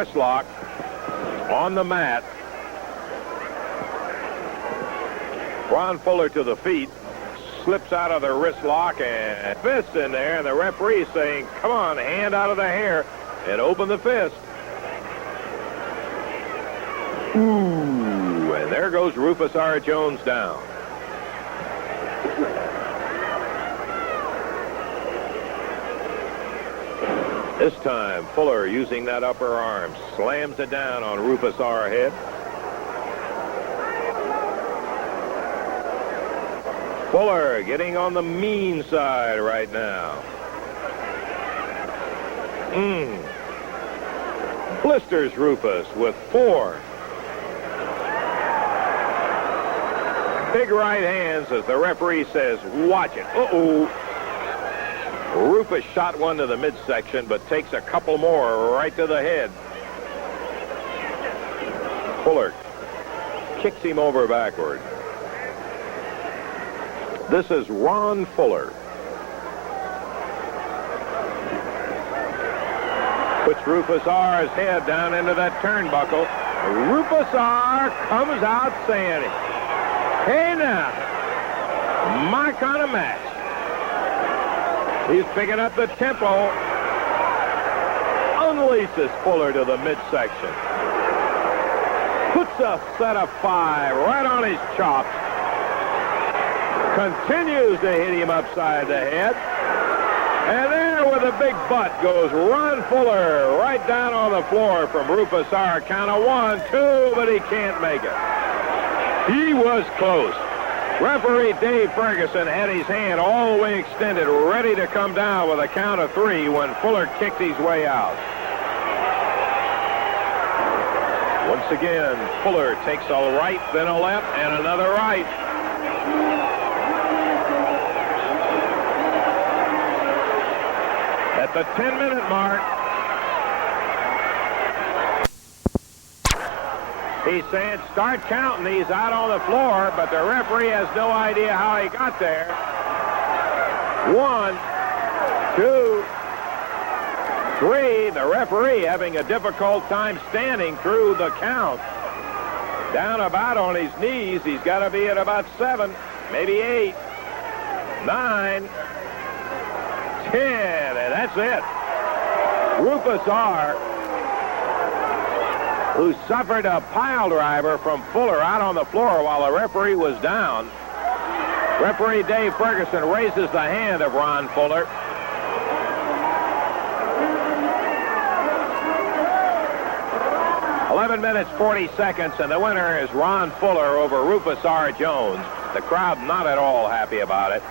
Wrist lock on the mat. Ron Fuller to the feet, slips out of the wrist lock and fist in there, and the referee saying, come on, hand out of the hair and open the fist. Ooh, and there goes Rufus R. Jones down. This time, Fuller, using that upper arm, slams it down on Rufus R. head. Fuller getting on the mean side right now. Blisters Rufus with 4. Big right hands as the referee says, watch it. Uh-oh. Rufus shot one to the midsection, but takes a couple more right to the head. Fuller kicks him over backward. This is Ron Fuller. Puts Rufus R's head down into that turnbuckle. Rufus R comes out saying, hey now, my kind of match. He's picking up the tempo. Unleashes Fuller to the midsection. Puts a set of 5 right on his chops. Continues to hit him upside the head. And there with a big butt goes Ron Fuller right down on the floor from Rufus R. Count of 1, 2, but he can't make it. He was close. Referee Dave Ferguson had his hand all the way extended, ready to come down with a count of 3 when Fuller kicked his way out. Once again, Fuller takes a right, then a left, and another right. At the 10-minute mark, he's saying, start counting. He's out on the floor, but the referee has no idea how he got there. 1, 2, 3. The referee having a difficult time standing through the count. Down about on his knees. He's got to be at about 7, maybe 8, 9, 10, and that's it. Rufus R., who suffered a pile driver from Fuller out on the floor while the referee was down. Referee Dave Ferguson raises the hand of Ron Fuller. "11 minutes, 40 seconds, and the winner is Ron Fuller over Rufus R. Jones. The crowd not at all happy about it.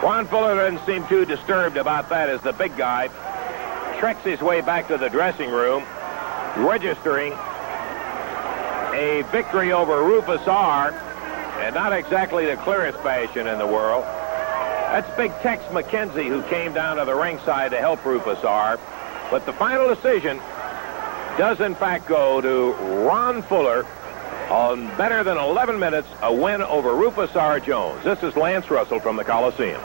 Ron Fuller doesn't seem too disturbed about that as the big guy treks his way back to the dressing room, registering a victory over Rufus R., and not exactly the clearest fashion in the world. That's Big Tex McKenzie who came down to the ringside to help Rufus R. But the final decision does in fact go to Ron Fuller on better than 11 minutes, a win over Rufus R. Jones. This is Lance Russell from the Coliseum.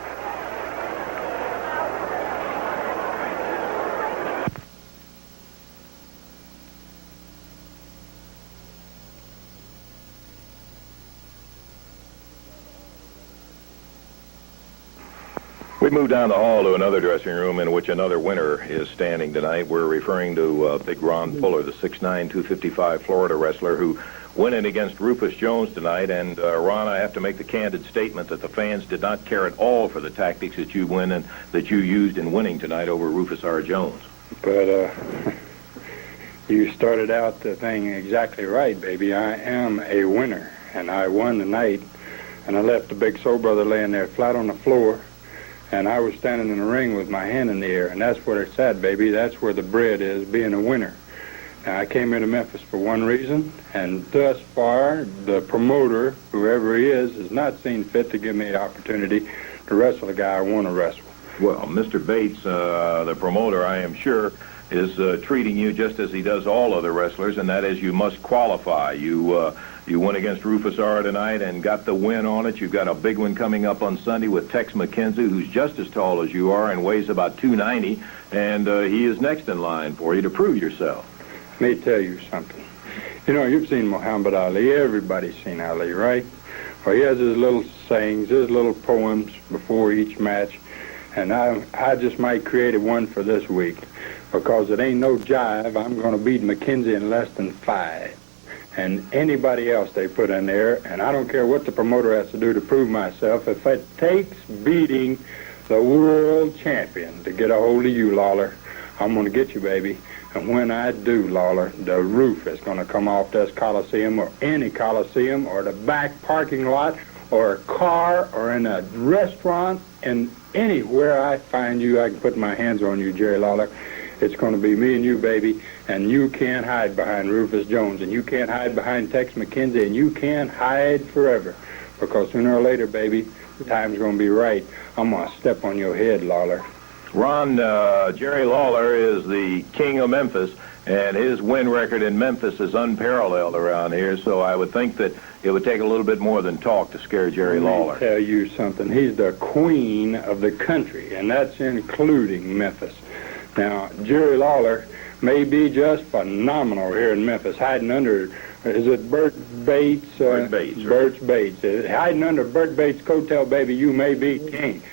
We move down the hall to another dressing room in which another winner is standing tonight. We're referring to Big Ron Fuller, the 6'9", 255 Florida wrestler who went in against Rufus Jones tonight. And, Ron, I have to make the candid statement that the fans did not care at all for the tactics that you used in winning tonight over Rufus R. Jones. But you started out the thing exactly right, baby. I am a winner, and I won tonight, and I left the big soul brother laying there flat on the floor. And I was standing in the ring with my hand in the air, and that's where it's at, baby. That's where the bread is, being a winner. Now, I came here to Memphis for one reason, and thus far, the promoter, whoever he is, has not seen fit to give me the opportunity to wrestle the guy I want to wrestle. Well, Mr. Bates, the promoter, I am sure, is treating you just as he does all other wrestlers, and that is you must qualify. You went against Rufus Orr tonight and got the win on it. You've got a big one coming up on Sunday with Tex McKenzie, who's just as tall as you are and weighs about 290, and he is next in line for you to prove yourself. Let me tell you something. You know, you've seen Muhammad Ali. Everybody's seen Ali, right? Well, he has his little sayings, his little poems before each match, and I just might create one for this week, because it ain't no jive. I'm going to beat McKenzie in less than 5. And anybody else they put in there, and I don't care what the promoter has to do to prove myself, if it takes beating the world champion to get a hold of you, Lawler, I'm going to get you, baby. And when I do, Lawler, the roof is going to come off this Coliseum, or any Coliseum, or the back parking lot, or a car, or in a restaurant, and anywhere I find you, I can put my hands on you, Jerry Lawler. It's going to be me and you, baby, and you can't hide behind Rufus Jones, and you can't hide behind Tex McKenzie, and you can't hide forever, because sooner or later, baby, the time's going to be right. I'm going to step on your head, Lawler. Ron, Jerry Lawler is the king of Memphis, and his win record in Memphis is unparalleled around here, so I would think that it would take a little bit more than talk to scare Jerry Lawler. Let me tell you something. He's the queen of the country, and that's including Memphis. Now, Jerry Lawler may be just phenomenal here in Memphis, hiding under, is it Bert Bates? Bert Bates. Bert Bates. Hiding under Bert Bates' coattail, baby, you may be king.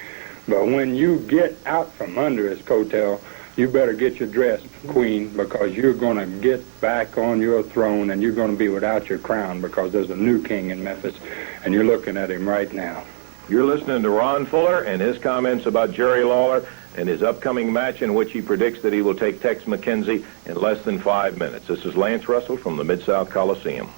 But when you get out from under his coattail, you better get your dress, queen, because you're going to get back on your throne, and you're going to be without your crown, because there's a new king in Memphis, and you're looking at him right now. You're listening to Ron Fuller and his comments about Jerry Lawler and his upcoming match, in which he predicts that he will take Tex McKenzie in less than 5 minutes. This is Lance Russell from the Mid-South Coliseum.